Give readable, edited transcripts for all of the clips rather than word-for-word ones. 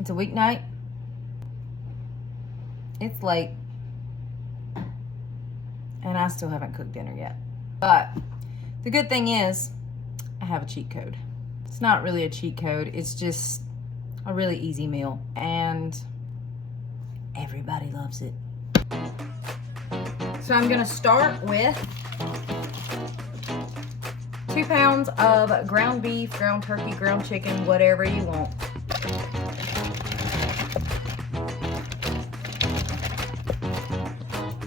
It's a weeknight. It's late. And I still haven't cooked dinner yet. But the good thing is I have a cheat code. It's not really a cheat code. It's just a really easy meal. And everybody loves it. So I'm gonna start with 2 pounds of ground beef, ground turkey, ground chicken, whatever you want.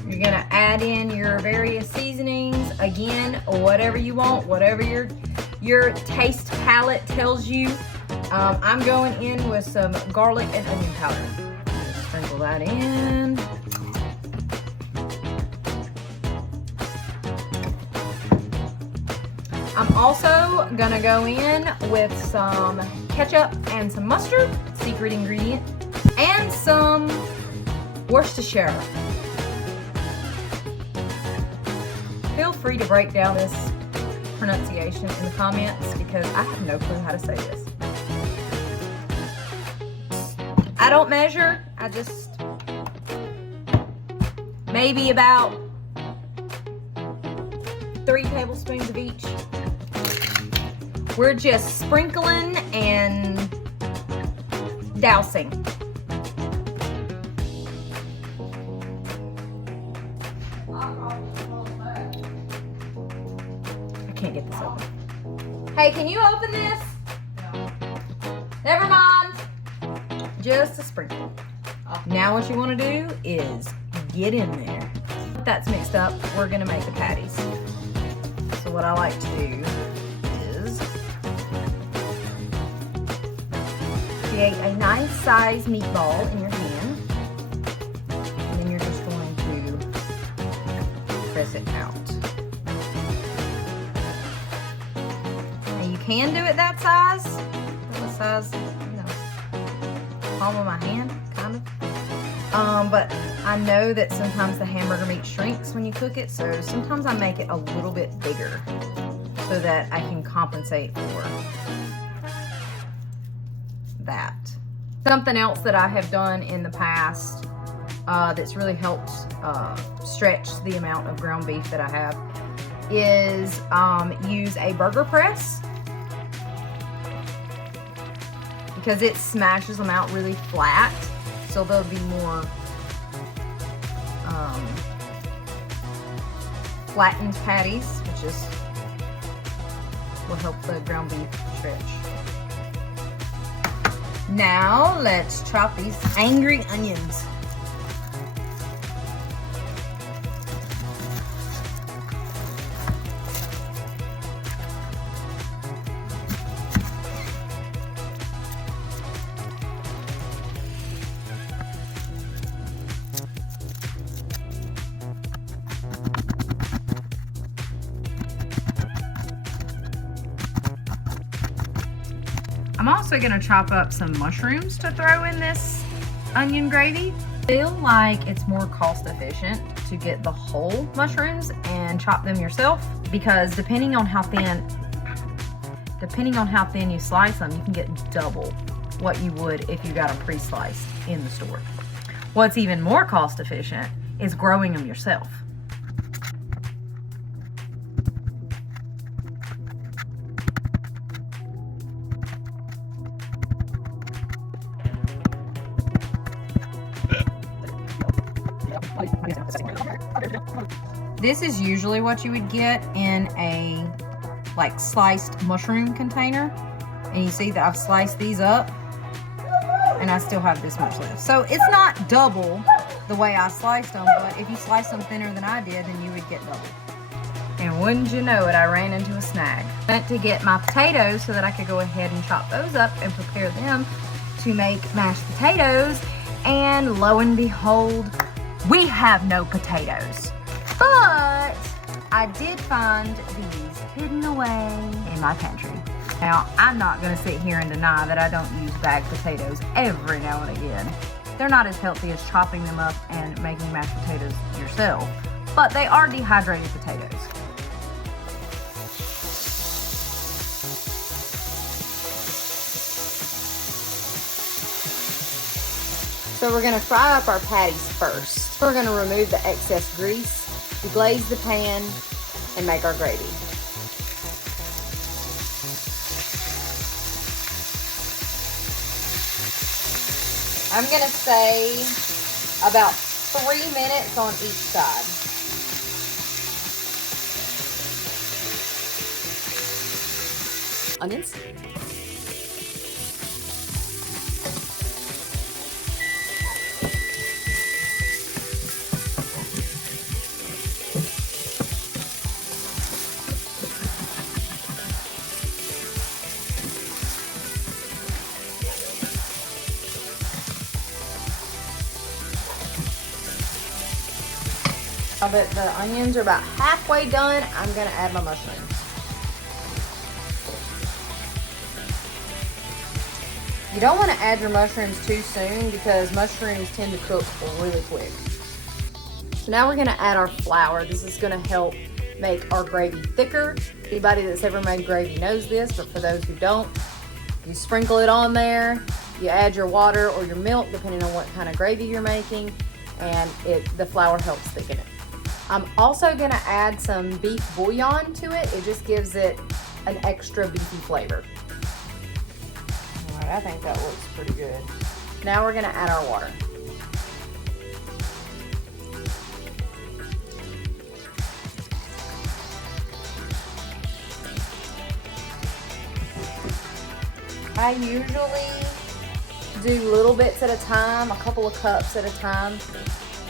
You're gonna add in your various seasonings. Again, whatever you want, whatever your taste palette tells you. I'm going in with some garlic and onion powder. Just sprinkle that in. I'm also gonna go in with some ketchup and some mustard, secret ingredient, and some Worcestershire. Feel free to break down this pronunciation in the comments because I have no clue how to say this. I don't measure, I just maybe about 3 tablespoons of each. We're just sprinkling and dousing. I can't get this open. Hey, can you open this? No. Never mind. Just a sprinkle. Now what you want to do is get in there. That's mixed up. We're gonna make the patties. So what I like to do is create a nice size meatball in your hand, and then you're just going to press it out. Now you can do it that size. What size? Palm of my hand, kind of. But I know that sometimes the hamburger meat shrinks when you cook it, so sometimes I make it a little bit bigger so that I can compensate for that. Something else that I have done in the past that's really helped stretch the amount of ground beef that I have is use a burger press, because it smashes them out really flat, so they'll be more flattened patties, which is will help the ground beef stretch. Now let's chop these angry onions. I'm also gonna chop up some mushrooms to throw in this onion gravy. I feel like it's more cost efficient to get the whole mushrooms and chop them yourself, because depending on how thin you slice them, you can get double what you would if you got them pre-sliced in the store. What's even more cost efficient is growing them yourself. This is usually what you would get in a like sliced mushroom container, and you see that I've sliced these up and I still have this much left. So it's not double the way I sliced them, but if you slice them thinner than I did, then you would get double. And wouldn't you know it, I ran into a snag. I went to get my potatoes so that I could go ahead and chop those up and prepare them to make mashed potatoes, and lo and behold, we have no potatoes. But I did find these hidden away in my pantry. Now, I'm not gonna sit here and deny that I don't use bagged potatoes every now and again. They're not as healthy as chopping them up and making mashed potatoes yourself, but they are dehydrated potatoes. So we're gonna fry up our patties first. We're gonna remove the excess grease, deglaze the pan, and make our gravy. I'm gonna say about 3 minutes on each side. Onions. Now that the onions are about halfway done, I'm gonna add my mushrooms. You don't want to add your mushrooms too soon because mushrooms tend to cook really quick. So now we're gonna add our flour. This is gonna help make our gravy thicker. Anybody that's ever made gravy knows this, but for those who don't, you sprinkle it on there, you add your water or your milk, depending on what kind of gravy you're making, and the flour helps thicken it. I'm also gonna add some beef bouillon to it. It just gives it an extra beefy flavor. All right, I think that looks pretty good. Now we're gonna add our water. I usually do little bits at a time, a couple of cups at a time,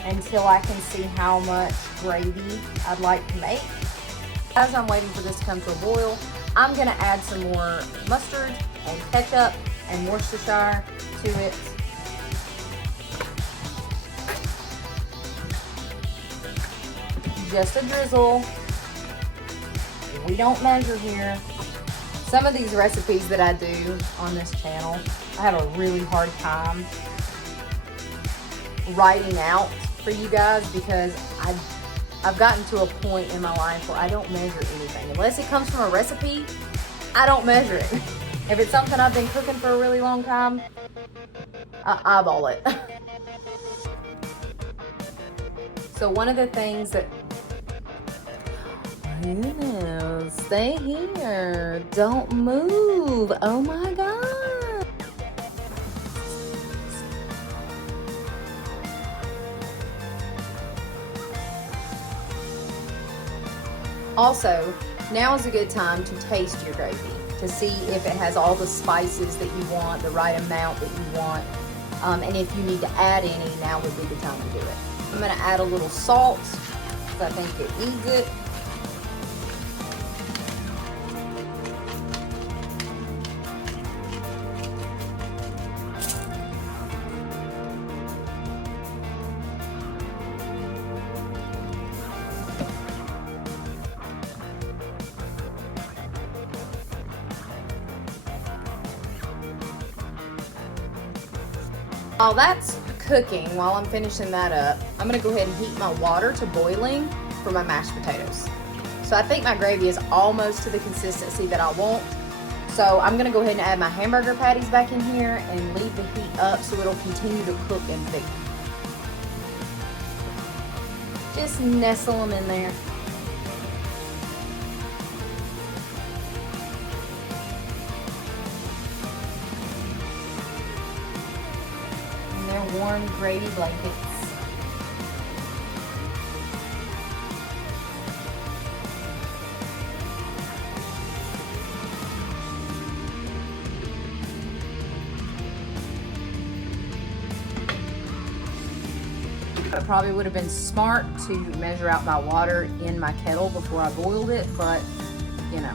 until I can see how much gravy I'd like to make. As I'm waiting for this to come to a boil, I'm gonna add some more mustard and ketchup and Worcestershire to it. Just a drizzle. We don't measure here. Some of these recipes that I do on this channel, I have a really hard time writing out for you guys because I've gotten to a point in my life where I don't measure anything. Unless it comes from a recipe, I don't measure it. If it's something I've been cooking for a really long time, I eyeball it. So one of the things that, stay here, don't move, oh my God. Also, now is a good time to taste your gravy to see if it has all the spices that you want, the right amount that you want, and if you need to add any, now would be the time to do it. I'm gonna add a little salt because I think it needs it. While that's cooking, while I'm finishing that up, I'm gonna go ahead and heat my water to boiling for my mashed potatoes. So I think my gravy is almost to the consistency that I want. So I'm gonna go ahead and add my hamburger patties back in here and leave the heat up so it'll continue to cook and thicken. Just nestle them in there. Warm gravy blankets. It probably would have been smart to measure out my water in my kettle before I boiled it, but you know,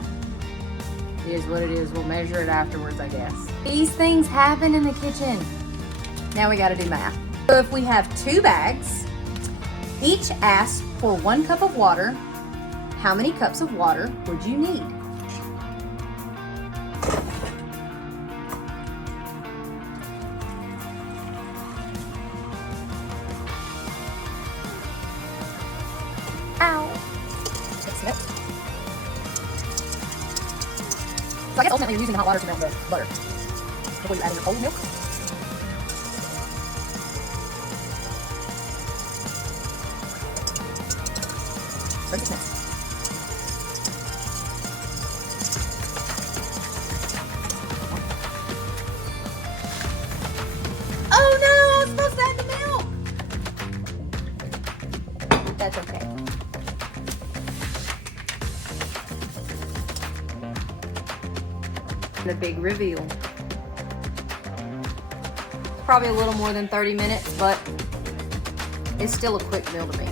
it is what it is. We'll measure it afterwards, I guess. These things happen in the kitchen. Now we gotta do math. So if we have 2 bags, each asks for 1 cup of water, how many cups of water would you need? Ow. Mixing it. So I guess ultimately you're using the hot water to melt the butter before you add in your cold milk. The big reveal. It's probably a little more than 30 minutes, but it's still a quick meal to me.